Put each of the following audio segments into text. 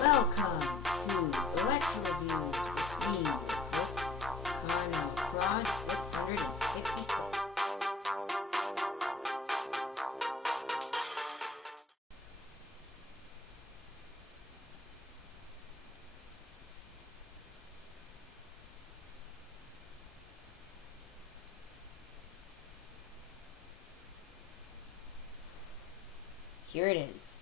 Welcome to ElectroReviews with me, your host, Connectix 666. Here it is.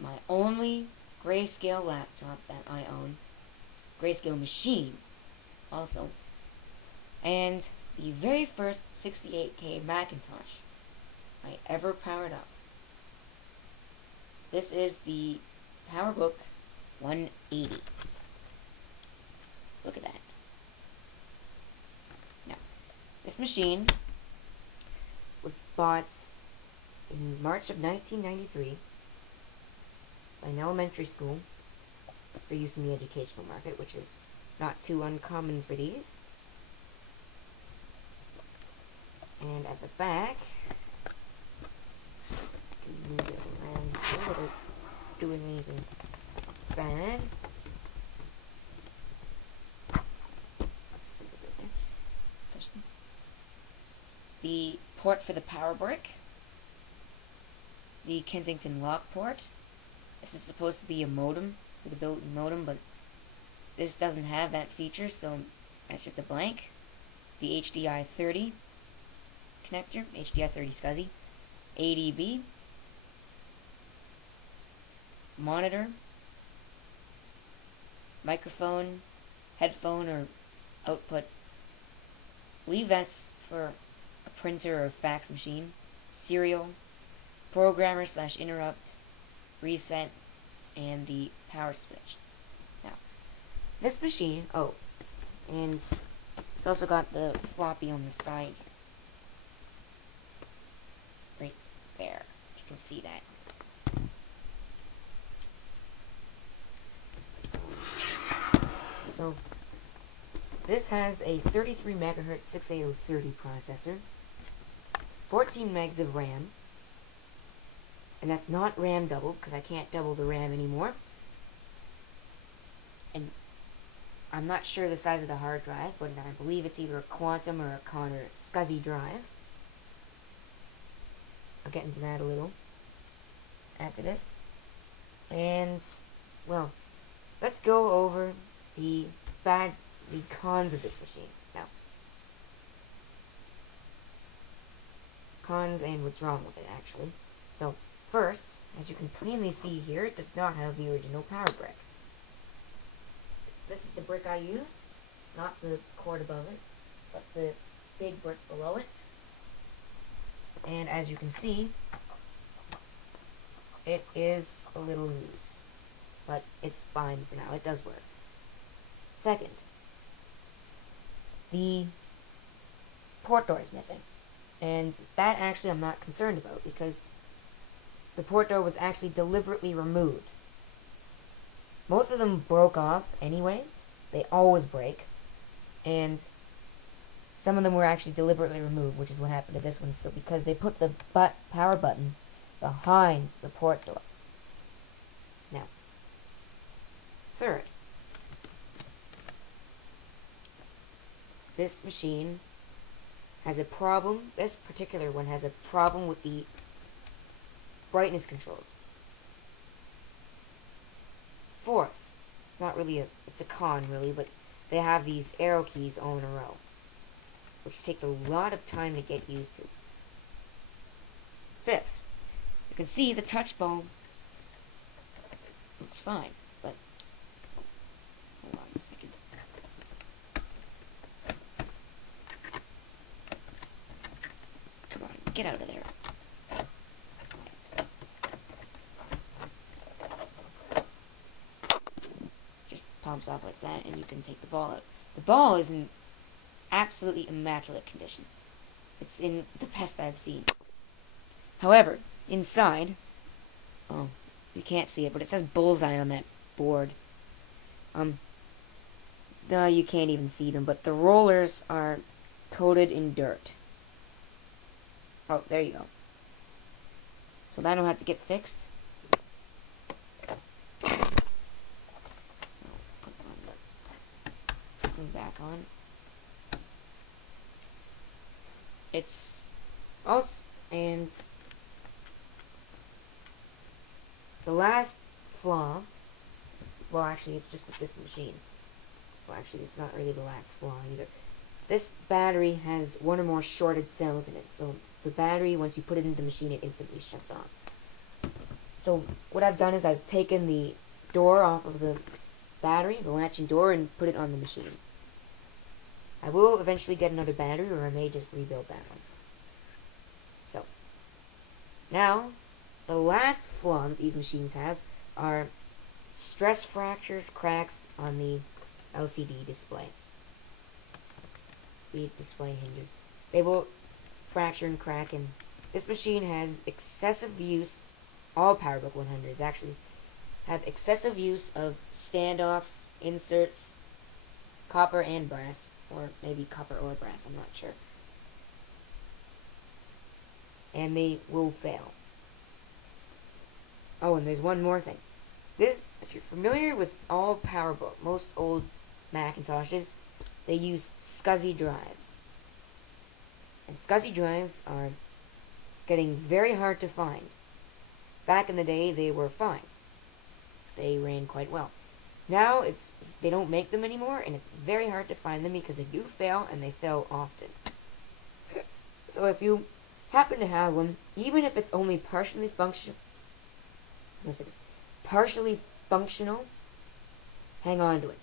My only grayscale laptop that I own, grayscale machine also, and the very first 68K Macintosh I ever powered up. This is the Powerbook-100. Look at that. Now, this machine was bought in March of 1993 by an elementary school for use in the educational market, which is not too uncommon for these. And at the back, move it around here without doing anything bad. The port for the power brick, the Kensington lock port. This is supposed to be a modem, for the built-in modem, but this doesn't have that feature, so that's just a blank. The HDI 30 connector, HDI 30 SCSI, ADB, monitor, microphone, headphone or output. I believe that's for a printer or fax machine. Serial, programmer / interrupt, reset, and the power switch. Now, this machine, oh, and it's also got the floppy on the side. Right there. You can see that. So, this has a 33 MHz 68030 processor, 14 megs of RAM, and that's not RAM doubled, because I can't double the RAM anymore. And I'm not sure the size of the hard drive, but I believe it's either a Quantum or a Connor SCSI drive. I'll get into that a little after this. And, well, let's go over the cons of this machine. Now, cons and what's wrong with it, actually. So, first, as you can plainly see here, it does not have the original power brick. This is the brick I use, not the cord above it, but the big brick below it. And as you can see, it is a little loose, but it's fine for now. It does work. Second, the port door is missing, and that actually I'm not concerned about, because the port door was actually deliberately removed. Most of them broke off anyway. They always break. And some of them were actually deliberately removed, which is what happened to this one. So because they put the power button behind the port door. Now, third, this machine has a problem. This particular one has a problem with the brightness controls. Fourth, it's not really it's a con really, but they have these arrow keys all in a row, which takes a lot of time to get used to. Fifth, you can see the touch ball. It's fine, but hold on a second. Come on, get out of there. Just pops off like that, and you can take the ball out. The ball is in absolutely immaculate condition. It's in the best I've seen. However, inside, oh, you can't see it, but it says bullseye on that board. No, you can't even see them, but the rollers are coated in dirt. Oh, there you go. So that'll have to get fixed. Put the thing back on. It's also, and the last flaw, well actually it's just with this machine. Well actually it's not really the last flaw either. This battery has one or more shorted cells in it, so the battery, once you put it into the machine, it instantly shuts off. So what I've done is I've taken the door off of the battery, the latching door, and put it on the machine. I will eventually get another battery, or I may just rebuild that one. So, now, the last flaw that these machines have are stress fractures, cracks on the LCD display. The display hinges. They will fracture and crack, and this machine has excessive use, all Powerbook-100s actually, have excessive use of standoffs, inserts, copper and brass, or maybe copper or brass, I'm not sure. And they will fail. Oh, and there's one more thing. This, if you're familiar with all Powerbook, most old Macintoshes, they use SCSI drives. And SCSI drives are getting very hard to find. Back in the day, they were fine. They ran quite well. Now, they don't make them anymore, and it's very hard to find them because they do fail, and they fail often. So if you happen to have one, even if it's only partially functional, hang on to it.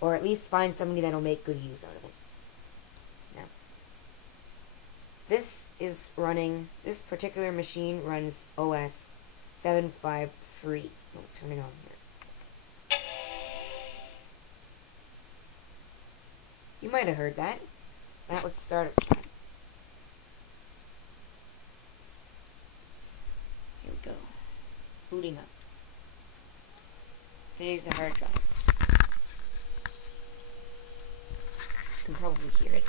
Or at least find somebody that'll make good use out of it. Now, this particular machine runs OS 753. I'll turn it on here. You might have heard that. That was the startup chat. Here we go. Booting up. There's the hard drive. You can probably hear it.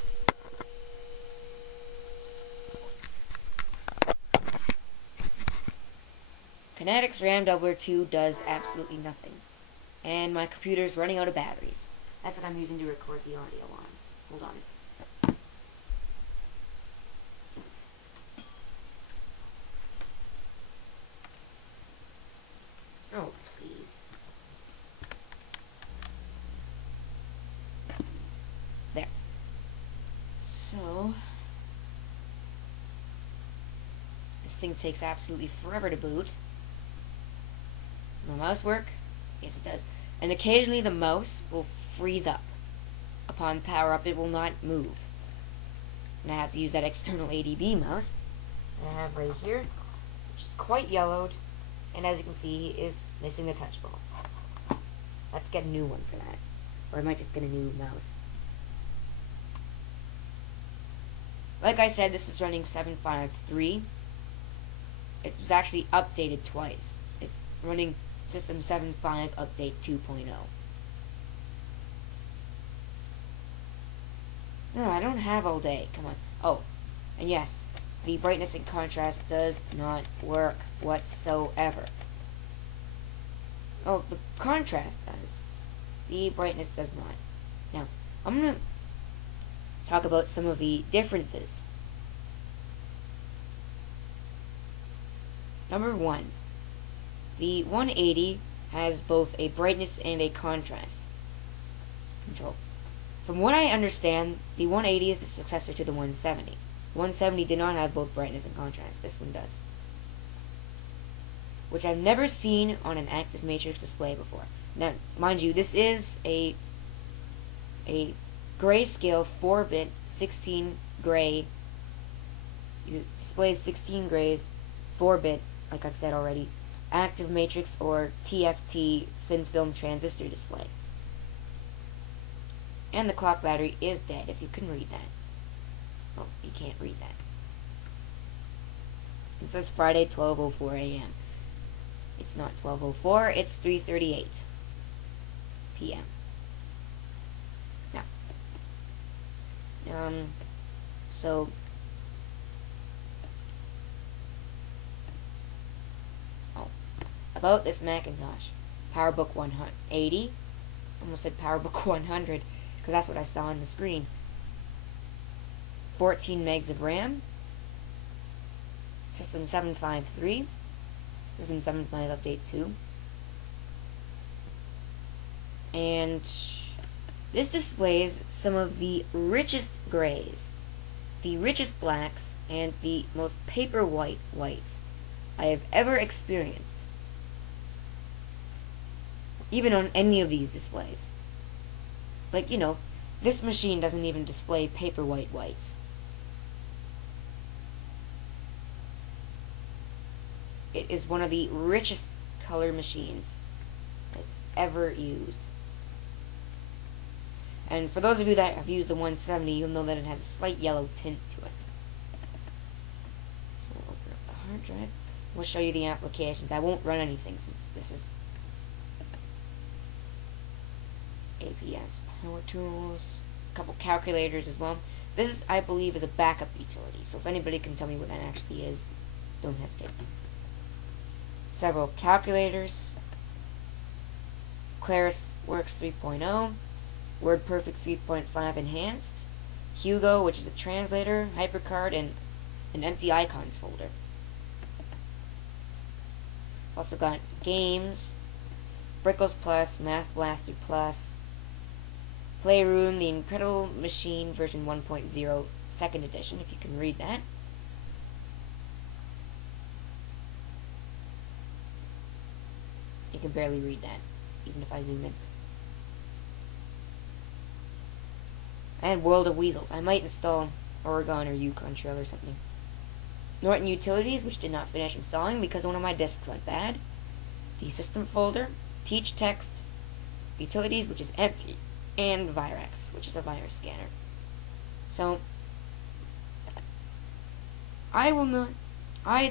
Connectix RAM Doubler 2 does absolutely nothing. And my computer's running out of batteries. That's what I'm using to record the audio on. Hold on. Oh, please. There. So, this thing takes absolutely forever to boot. Does my mouse work? Yes, it does. And occasionally the mouse will freeze up. Upon power up, it will not move. And I have to use that external ADB mouse that I have right here, which is quite yellowed, and as you can see, is missing the touch ball. Let's get a new one for that. Or I might just get a new mouse. Like I said, this is running 753. It was actually updated twice. It's running System 7.5 Update 2.0. No, I don't have all day. Come on. Oh, and yes, the brightness and contrast does not work whatsoever. Oh, the contrast does. The brightness does not. Now, I'm gonna talk about some of the differences. Number 1. The 180 has both a brightness and a contrast control. From what I understand, the 180 is the successor to the 170. 170 did not have both brightness and contrast. This one does. Which I've never seen on an active matrix display before. Now, mind you, this is a grayscale 4-bit 16 gray. It displays 16 grays, 4-bit, like I've said already, active matrix or TFT thin film transistor display. And the clock battery is dead, if you can read that. Oh, you can't read that. It says Friday, 12:04 a.m. It's not 12:04, it's 3:38 p.m. Now, so about this Macintosh, Powerbook-180, almost said Powerbook-100, because that's what I saw on the screen. 14 megs of RAM, System 753, System 75 Update 2, and this displays some of the richest grays, the richest blacks, and the most paper white whites I have ever experienced, even on any of these displays. Like, you know, this machine doesn't even display paper white whites. It is one of the richest color machines I've ever used. And for those of you that have used the 170, you'll know that it has a slight yellow tint to it. So we'll open up the hard drive. We'll show you the applications. I won't run anything since this is APS power tools, a couple calculators as well. This is, I believe, is a backup utility, so if anybody can tell me what that actually is, don't hesitate. Several calculators, ClarisWorks 3.0, WordPerfect 3.5 Enhanced, Hugo, which is a translator, HyperCard, and an empty icons folder. Also got games, Brickles Plus, Math Blaster Plus, Playroom, The Incredible Machine version 1.0 second edition, if you can read that. You can barely read that, even if I zoom in. And World of Weasels. I might install Oregon or Yukon Trail or something. Norton Utilities, which did not finish installing because one of my disks went bad. The System folder, Teach Text, Utilities, which is empty, and Virex, which is a virus scanner. So, I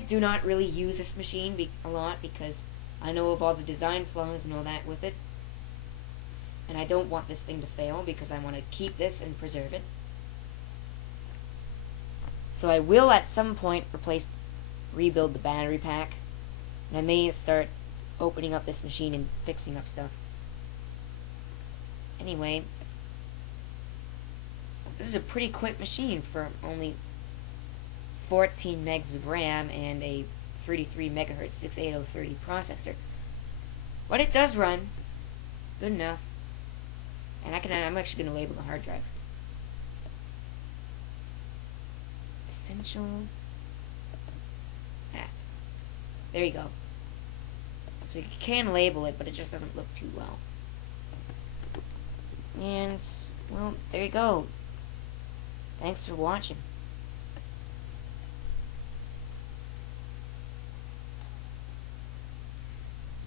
do not really use this machine a lot because I know of all the design flaws and all that with it. And I don't want this thing to fail because I want to keep this and preserve it. So I will at some point rebuild the battery pack. And I may start opening up this machine and fixing up stuff. Anyway, this is a pretty quick machine for only 14 megs of RAM and a 33 megahertz 68030 processor. But it does run good enough. And I'm actually going to label the hard drive. Essential. Ah, there you go. So you can label it, but it just doesn't look too well. And, well, there you go. Thanks for watching.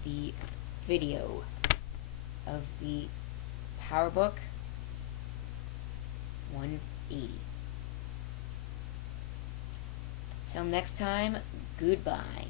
The video of the Powerbook 180. Till next time, goodbye.